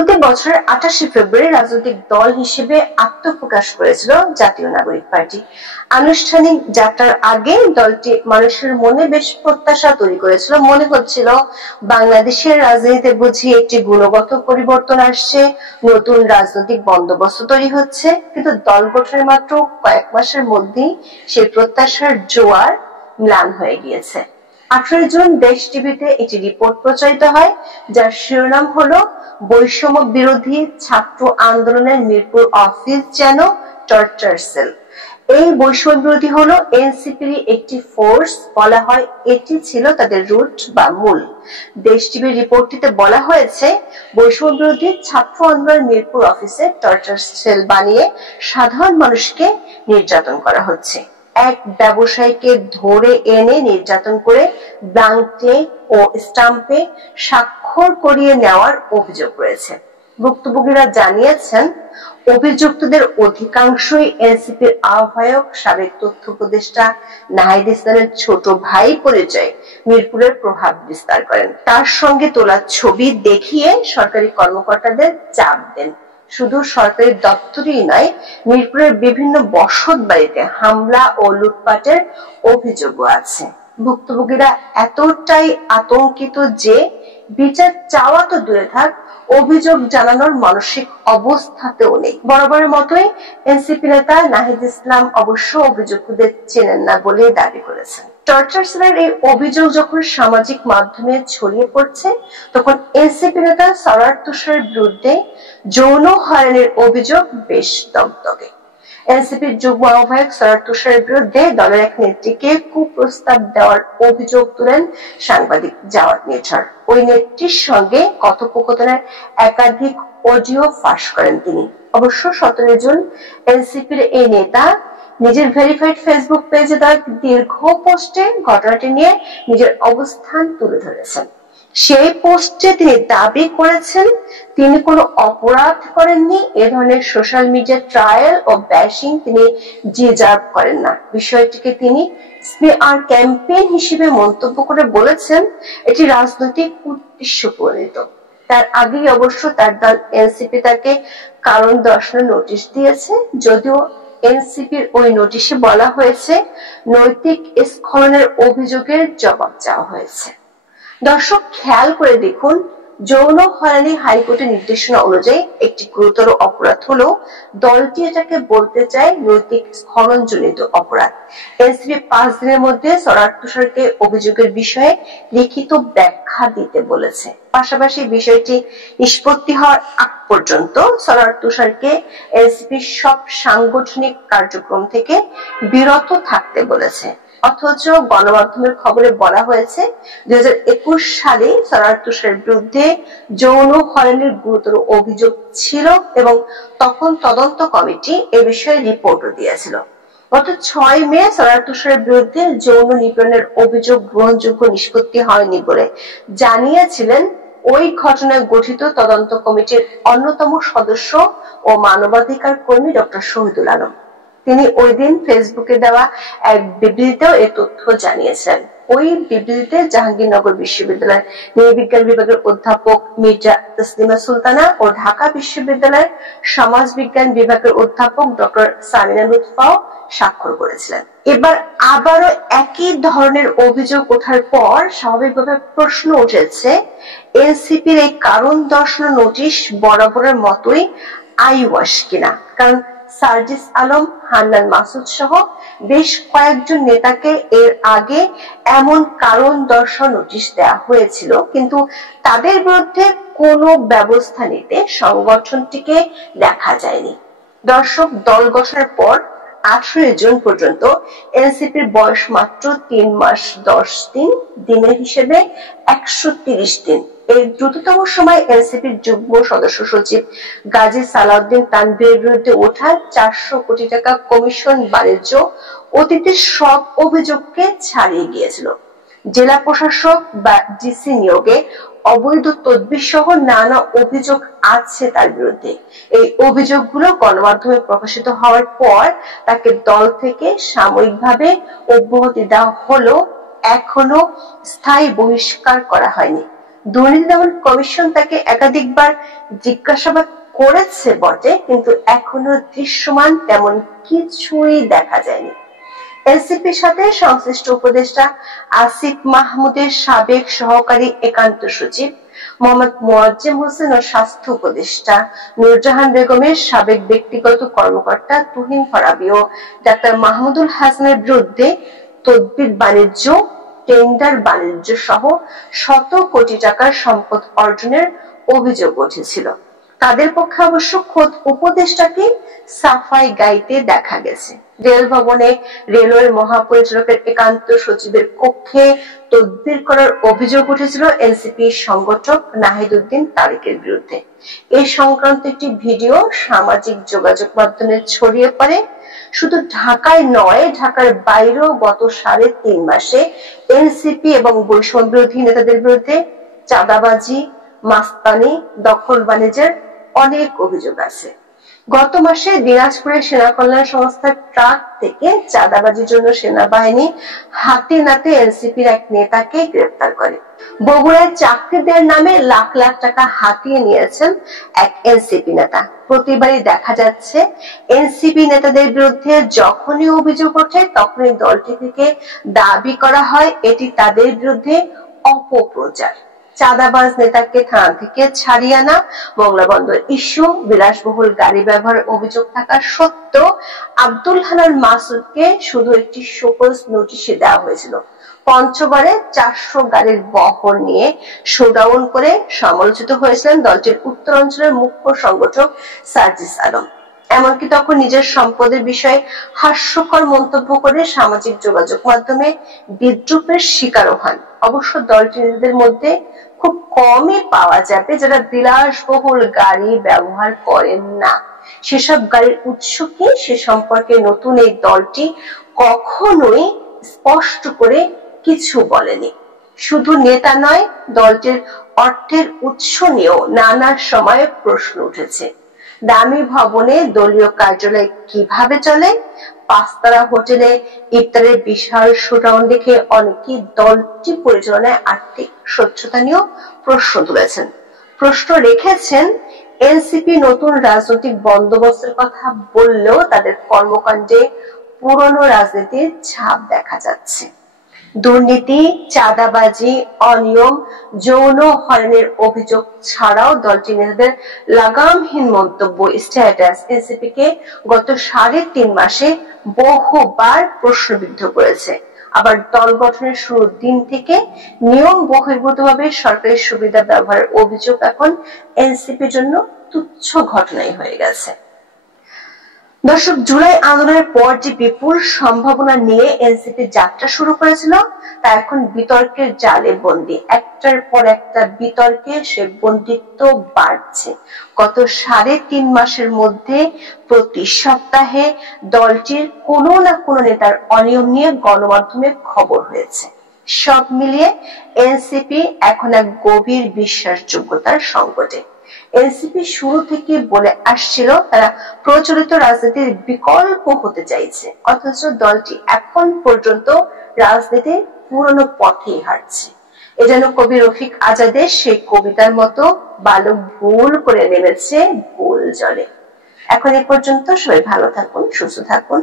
চলতি বছরের 28শে ফেব্রুয়ারি রাজনৈতিক দল হিসেবে আত্মপ্রকাশ করেছিল জাতীয় নাগরিক পার্টি। আনুষ্ঠানিক যাত্রার আগে দলটি মানুষের মনে বেশ প্রত্যাশা তৈরি করেছিল। মনে হচ্ছিল বাংলাদেশের রাজনীতিতে বুঝি একটি গুণগত পরিবর্তন আসছে, নতুন রাজনৈতিক বন্দোবস্ত তৈরি হচ্ছে। কিন্তু দল গঠনের মাত্র কয়েক মাসের মধ্যেই সেই প্রত্যাশার জোয়ার ম্লান হয়ে গিয়েছে। 18 জুন দেশ টিভিতে একটি রিপোর্ট প্রচারিত হয়, যার শিরোনাম হলো বৈষম্য বিরোধী ছাত্র আন্দোলনের মিরপুর অফিস যেন টর্চার সেল। এই বৈষম্য বিরোধী হলো এনসিপির একটি ফোর্স, বলা হয় এটি ছিল তাদের রুট বা মূল। দেশ টিভির রিপোর্টটিতে বলা হয়েছে, বৈষম্য বিরোধী ছাত্র আন্দোলনের মিরপুর অফিসে টর্চার সেল বানিয়ে সাধারণ মানুষকে নির্যাতন করা হচ্ছে। এক ব্যবসায়ীকে ধরে এনে নির্যাতন করে ব্ল্যাঙ্কে ও স্টাম্পে স্বাক্ষর করিয়ে নেওয়ার অভিযোগ রয়েছে। ভুক্তভোগীরা জানিয়েছেন, অভিযুক্তদের অধিকাংশই এনসিপির আহ্বায়ক সাবেক তথ্য উপদেষ্টা নাহিদ ইসলামের ছোট ভাই পরিচয়ে মিরপুরের প্রভাব বিস্তার করেন। তার সঙ্গে তোলা ছবি দেখিয়ে সরকারি কর্মকর্তাদের চাপ দেন। শুধু সরকারি দপ্তরই নয়, মিরপুরের বিভিন্ন বসত বাড়িতে হামলা ও লুটপাটের অভিযোগও আছে। ভুক্তভোগীরা এতটাই আতঙ্কিত যে বিচার চাওয়া তো দূরে থাক, অভিযোগ জানানোর মানসিক অবস্থাতেও নেই। বরাবরের মতোই এনসিপি নেতা নাহিদ ইসলাম অবশ্য অভিযুক্তদের চেনেন না বলে দাবি করেছেন। টর্চার সেলের এই অভিযোগ যখন সামাজিক মাধ্যমে ছড়িয়ে পড়ছে, তখন এনসিপি নেতা সরার তুষারের বিরুদ্ধে যৌন হয়রানির অভিযোগ বেশ দগদগে। এনসিপির যুগ্ম আহ্বায়ক সরার তুষারের বিরুদ্ধে দলের এক নেত্রীকে কুপ্রস্তাব দেওয়ার অভিযোগ তুলেন সাংবাদিক জাওয়াত নির্ঝর। ওই নেত্রীর সঙ্গে কথোপকথনের একাধিক অডিও ফাঁস করেন তিনি। অবশ্য 17 জুন এনসিপির এই নেতা নিজের ভেরিফাইড ফেসবুক পেজে দেওয়া দীর্ঘ পোস্টে ঘটনাটি নিয়ে নিজের অবস্থান তুলে ধরেছেন। সেই পোস্টে তিনি দাবি করেছেন, তিনি কোনো অপরাধ করেননি। এ ধরনের সোশ্যাল মিডিয়া ট্রায়াল ও ব্যাশিং তিনি ডিজার্ভ করেন না। বিষয়টিকে তিনি স্মিয়ার ক্যাম্পেইন হিসেবে মন্তব্য করে বলেছেন, এটি রাজনৈতিক উদ্দেশ্য প্রণীত। তার আগেই অবশ্য তার দল এনসিপি তাকে কারণ দর্শানোর নোটিশ দিয়েছে, যদিও এনসিপির ওই নোটিশে বলা হয়েছে নৈতিক স্খলনের অভিযোগের জবাব চাওয়া হয়েছে। দর্শক খেয়াল করে দেখুন, যৌন হয়রানি হাইকোর্টের নির্দেশনা অনুযায়ী একটি গুরুতর অপরাধ হলো দলটি এটাকে বলতে চায় নৈতিক স্খলনজনিত অপরাধ। এনসিপি 5 দিনের মধ্যে সরার তুষারকে অভিযোগের বিষয়ে লিখিত ব্যাখ্যা দিতে বলেছে। পাশাপাশি বিষয়টি নিষ্পত্তি হওয়ার আগ পর্যন্ত সরার তুষারকে এনসিপির সব সাংগঠনিক কার্যক্রম থেকে বিরত থাকতে বলেছে। অথচ গণমাধ্যমের খবরে বলা হয়েছে 2021 সালে সরার তুষারের বিরুদ্ধে যৌন হয়রানির গুরুতর অভিযোগ ছিল এবং তখন তদন্ত কমিটি এ বিষয়ে রিপোর্টও দিয়েছিল। গত 6 মে সরার তুষারের বিরুদ্ধে যৌন নিপীড়নের অভিযোগ গ্রহণযোগ্য নিষ্পত্তি হয়নি বলে জানিয়েছিলেন ওই ঘটনায় গঠিত তদন্ত কমিটির অন্যতম সদস্য ও মানবাধিকার কর্মী ডক্টর শহীদুল আলম। তিনি ওই দিন ফেসবুকে দেওয়া এক বিবৃতিতেও এ তথ্য জানিয়েছেন। ওই বিবৃতিতে জাহাঙ্গীরনগর বিশ্ববিদ্যালয়ের নৃবিজ্ঞান বিভাগের অধ্যাপক মির্জা তসলিমা সুলতানা ও ঢাকা বিশ্ববিদ্যালয়ের সমাজ বিজ্ঞান বিভাগের অধ্যাপক ডক্টর সামিনা লুৎফাও স্বাক্ষর করেছিলেন। এবার আবারও একই ধরনের অভিযোগ ওঠার পর স্বাভাবিকভাবে প্রশ্ন উঠেছে, এনসিপির এই কারণ দর্শানোর নোটিশ বরাবরের মতোই আইওয়াশ কিনা। কারণ সার্জিস আলম, হান্নান মাসুদ সহ বেশ কয়েকজন নেতাকে এর আগে এমন কারণ দর্শানোর নোটিশ দেওয়া হয়েছিল, কিন্তু তাদের বিরুদ্ধে কোনো ব্যবস্থা নিতে সংগঠনটিকে দেখা যায়নি। দর্শক, দল গঠনের পর 18 জুন পর্যন্ত এনসিপির বয়স মাত্র 3 মাস 10 দিন, দিনের হিসেবে 130 দিন। এই দ্রুততম সময় এনসিপির যুগ্ম সদস্য সচিব গাজী সালাউদ্দিন তানভীরের বিরুদ্ধে ওঠা 400 কোটি টাকা কমিশন বাণিজ্য অতীতের সব অভিযোগকে ছাড়িয়ে গিয়েছিল। জেলা প্রশাসক বা ডিসি নিয়োগে অবৈধ তদবির সহ নানা অভিযোগ আছে তার বিরুদ্ধে। এই অভিযোগগুলো গণমাধ্যমে প্রকাশিত হওয়ার পর তাকে দল থেকে সাময়িকভাবে অব্যাহতি দেওয়া হলেও এখনো স্থায়ী বহিষ্কার করা হয়নি। দুর্নীতি দমন কমিশন তাকে একাধিকবার জিজ্ঞাসাবাদ করেছে বটে, কিন্তু এখনো দৃশ্যমান তেমন কিছুই দেখা যায়নি। এনসিপির সাথে সংশ্লিষ্ট উপদেষ্টা আসিফ মাহমুদের সাবেক সহকারী একান্ত সচিব মোহাম্মদ মোয়াজ্জেম হোসেন ও স্বাস্থ্য উপদেষ্টা নূরজাহান বেগমের সাবেক ব্যক্তিগত কর্মকর্তা তুহিন ফরাবী ও ডাক্তার মাহমুদুল হাসানের বিরুদ্ধে তদবির বাণিজ্য, টেন্ডার বাণিজ্য সহ শত কোটি টাকার সম্পদ অর্জনের অভিযোগ উঠেছিল। তাদের পক্ষে অবশ্য খোদ উপদেষ্টাকে সাফাই গাইতে দেখা গেছে। রেল ভবনে রেলওয়ে মহাপরিচালকের একান্ত সচিবের কক্ষে তদবির করার অভিযোগ উঠেছিল এনসিপি সংগঠক নাহিদ উদ্দিন তারেকের বিরুদ্ধে। এই সংক্রান্ত একটি ভিডিও সামাজিক যোগাযোগ মাধ্যমে ছড়িয়ে পড়ে। শুধু ঢাকায় নয়, ঢাকার বাইরেও গত 3.5 মাসে এনসিপি এবং বৈষম্য বিরোধী নেতাদের বিরুদ্ধে চাঁদাবাজি, মাস্তানি, দখল বাণিজ্যের অনেক অভিযোগ আছে। গত মাসে দিনাজপুরের সেনা কল্যাণ সংস্থার ট্রাক থেকে চাঁদাবাজির জন্য সেনাবাহিনী হাতে নাতে এনসিপির এক নেতাকে গ্রেফতার করে। বগুড়ায় চাকরি দেওয়ার নামে লাখ লাখ টাকা হাতিয়ে নিয়েছেন এক এনসিপি নেতা। প্রতিবারই দেখা যাচ্ছে এনসিপি নেতাদের বিরুদ্ধে যখনই অভিযোগ ওঠে তখনই দলটি থেকে দাবি করা হয় এটি তাদের বিরুদ্ধে অপপ্রচার। চাঁদাবাজ নেতাকে থানা থেকে ছাড়িয়ে আনা, মংলা বন্দর ইস্যু, বিলাসবহুল গাড়ি ব্যবহারের অভিযোগ থাকা সত্ত্বেও আব্দুল হান্নান মাসুদকে শুধু একটি শোকজ নোটিশে দেওয়া হয়েছিল। পঞ্চগড়ে 400 গাড়ির বহর নিয়ে শোডাউন করে সমালোচিত হয়েছিলেন দলটির উত্তরাঞ্চলের মুখ্য সংগঠক সার্জিস আলম। এমনকি তখন নিজের সম্পদের বিষয়ে হাস্যকর মন্তব্য করে সামাজিক যোগাযোগ মাধ্যমে বিদ্রুপের শিকারও হন। অবশ্য দলটির নেতাদের মধ্যে খুব কমই পাওয়া যাবে যারা বিলাসবহুল গাড়ি ব্যবহার করেন না। সেসব গাড়ির উৎস কি সে সম্পর্কে নতুন এই দলটি কখনোই স্পষ্ট করে কিছু বলেনি। শুধু নেতা নয়, দলটির অর্থের উৎস নিয়েও নানা সময়ে প্রশ্ন উঠেছে। দামি ভবনে দলীয় কার্যালয় কিভাবে চলে? 5 তারা হোটেলে ইফতারের বিশাল শোডাউন দেখে অনেকেই দলটি পরিচালনায় আর্থিক স্বচ্ছতা নিয়েও প্রশ্ন তুলেছেন। প্রশ্ন রেখেছেন এনসিপি নতুন রাজনৈতিক বন্দোবস্তের কথা বললেও তাদের কর্মকাণ্ডে পুরনো রাজনীতির ছাপ দেখা যাচ্ছে। দুর্নীতি, চাঁদাবাজি, অনিয়ম, যৌন হয়রানির অভিযোগ ছাড়াও দলটির নেতাদের লাগামহীন মন্তব্য, স্ট্যাটাস এনসিপিকে গত 3.5 মাসে বহুবার প্রশ্নবিদ্ধ করেছে। আবার দল গঠনের শুরুর দিন থেকে নিয়ম বহির্ভূতভাবে সরকারি সুবিধা ব্যবহারের অভিযোগ এখন এনসিপির জন্য তুচ্ছ ঘটনাই হয়ে গেছে। দর্শক, জুলাই আন্দোলনের পর যে বিপুল সম্ভাবনা নিয়ে এনসিপি যাত্রা শুরু করেছিল তা এখন বিতর্কের জালে বন্দী। একটার পর একটা বিতর্কে সে বন্দিত্ব বাড়ছে। গত 3.5 মাসের মধ্যে প্রতি সপ্তাহে দলটির কোনো না কোনো নেতার অনিয়ম নিয়ে গণমাধ্যমে খবর হয়েছে। সব মিলিয়ে এনসিপি এখন এক গভীর বিশ্বাসযোগ্যতার সংকটে। এনসিপি শুরু থেকে বলে আসছিল তারা প্রচলিত রাজনীতির বিকল্প হতে চাইছে, অথচ দলটি এখন পর্যন্ত রাজনীতির পুরনো পথেই হাঁটছে। এ যেন কবি রফিক আজাদের সেই কবিতার মতো বালক ভুল করে নেমেছে ভুল জলে। এখন এ পর্যন্ত। সবাই ভালো থাকুন, সুস্থ থাকুন।